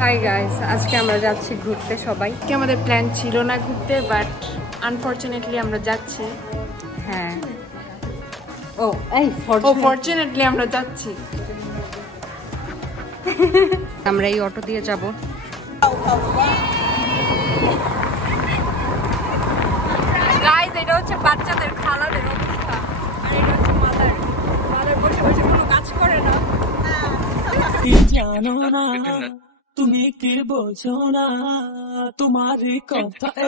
Hi guys, আজকে আমরা যাচ্ছি ঘুরতে। সবাই আমাদের প্ল্যান ছিল না ঘুরতে, বাট আনফরচুনেটলি আমরা যাচ্ছি। হ্যাঁ, ফরচুনেটলি আমরা যাচ্ছি। আমরা এই অটো দিয়ে যাব। গাইস, এটা হচ্ছে বাচ্চাদের খালাদের অবস্থা, আর এটা হচ্ছে মাদার বসে বসে কোনো কাজ করে না। জানো না তুমি কি বোঝো না তোমার কথা।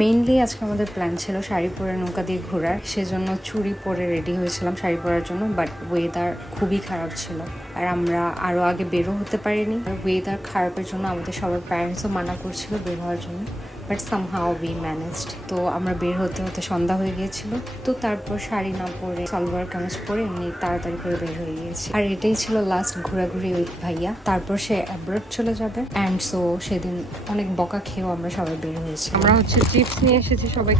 মেইনলি আজকে আমাদের প্ল্যান ছিল শাড়ি পরে নৌকা দিয়ে ঘোরার, সেজন্য চুড়ি পরে রেডি হয়েছিলাম শাড়ি পরার জন্য। বাট ওয়েদার খুবই খারাপ ছিল, আর আমরা আরো আগে বেরো হতে পারিনি। ওয়েদার খারাপের জন্য আমাদের সবার প্যারেন্টসও মানা করছিল বের হওয়ার জন্য, বাট সামহাও উই ম্যানেজড। তো আমরা বের হতে হতে সন্ধ্যা হয়ে গিয়েছিল। তো তারপর শাড়ি না পরে সালোয়ার কামিজ পরে এমনি তাড়াতাড়ি করে বের হয়ে গিয়েছি। আর এটাই ছিল লাস্ট ঘোরাঘুরি উইথ ভাইয়া। তারপর সে অ্যাব্রড চলে যাবে, অ্যান্ড সো সেদিন অনেক বকা খেয়েও আমরা সবাই বের হয়েছি। আমরা হচ্ছে চিপস নিয়ে এসেছি সবাই।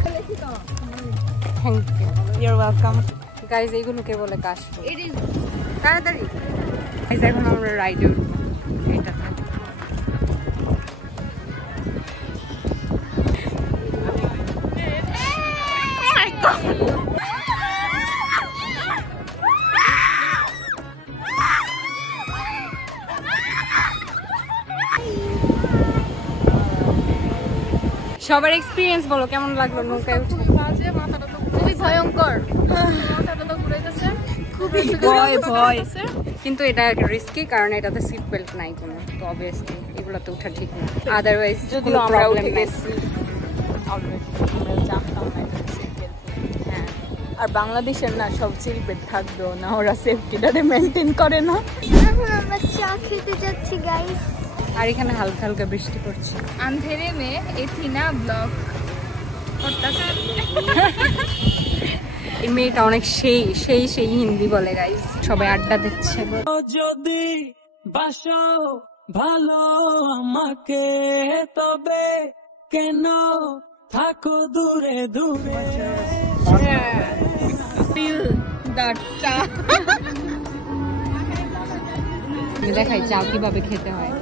Thank you, you're welcome. Guys, এইগুলোকে বলে কাশ। তাড়াতাড়ি গাইজ, এখন আমরা রাইডে উঠবো এটাতে। সবার এক্সপিরিয়েন্স বলো, কেমন লাগলো নৌকায় উঠে? মাথাটা তো খুবই ভয়ঙ্কর, মাথাটা তো ঘুরে গেছে, খুবই ভয়। কিন্তু এটা রিস্কি, কারণ এটাতে সিট বেল্ট নাই কোনো। তো অবভিয়াসলি এগুলোতে ওঠা ঠিক না, আদারওয়াইজ যদি আমরা উঠে গেছি অলরেডি, আমরা জানতাম না সিট বেল্ট। হ্যাঁ, আর বাংলাদেশের না সব সিট বেল্ট থাকবেও না, ওরা সেফটিটারে মেনটেন করে না। এখন আমরা চা খেতে যাচ্ছি গাইস। আর এখানে হালকা হালকা বৃষ্টি পড়ছে। আন্ধেরে মে এথিনা ব্লগ করতেছে। এই মেয়েটা অনেক সেই হিন্দি বলে গাইস। সবাই আড্ডা দিচ্ছে। যদি বাসো ভালো আমাকে, তবে কেন থাকো দূরে দূরে। দেখাই চা কিভাবে খেতে হয়।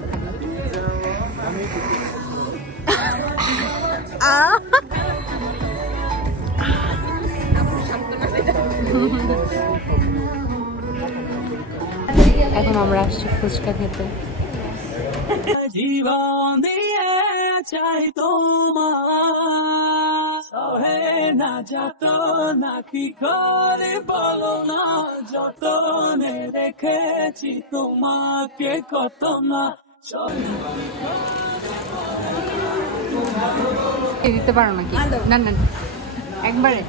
এখন আমরা আসছি ফুচকা খেতে। জীবন দিয়ে চাই তোমার, সহে না যত না কি করে বলো না, যতনে রেখেছি তোমাকে কত না। দিতে পারো নাকি? না না, একবারে।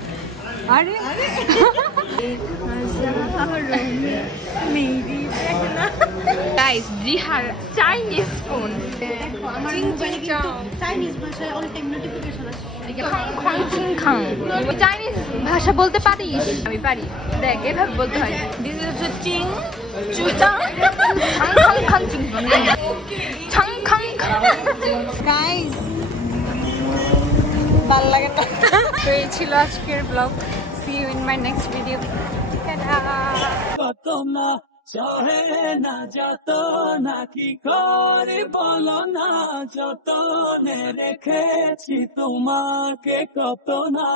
আরে গাইস, জিহার চাইনিজ ফোন। চাইনিজ ভাষায় অল টাইম নোটিফিকেশন আসে। চাইনিজ ভাষা বলতে পারিস? আমি পারি, দেখ এভাবে বলতে হয়। দিস ইজ হচ্ছে চিং চুচা ছাং খাং খাং চিং ছাং খাং খাং। গাইস, ভালো লাগে না। তো এই ছিল আজকের blog. See you in my next video. কত না সহে না যত না কি করে বলো না, যতনে রেখেছি তোমাকে কত না।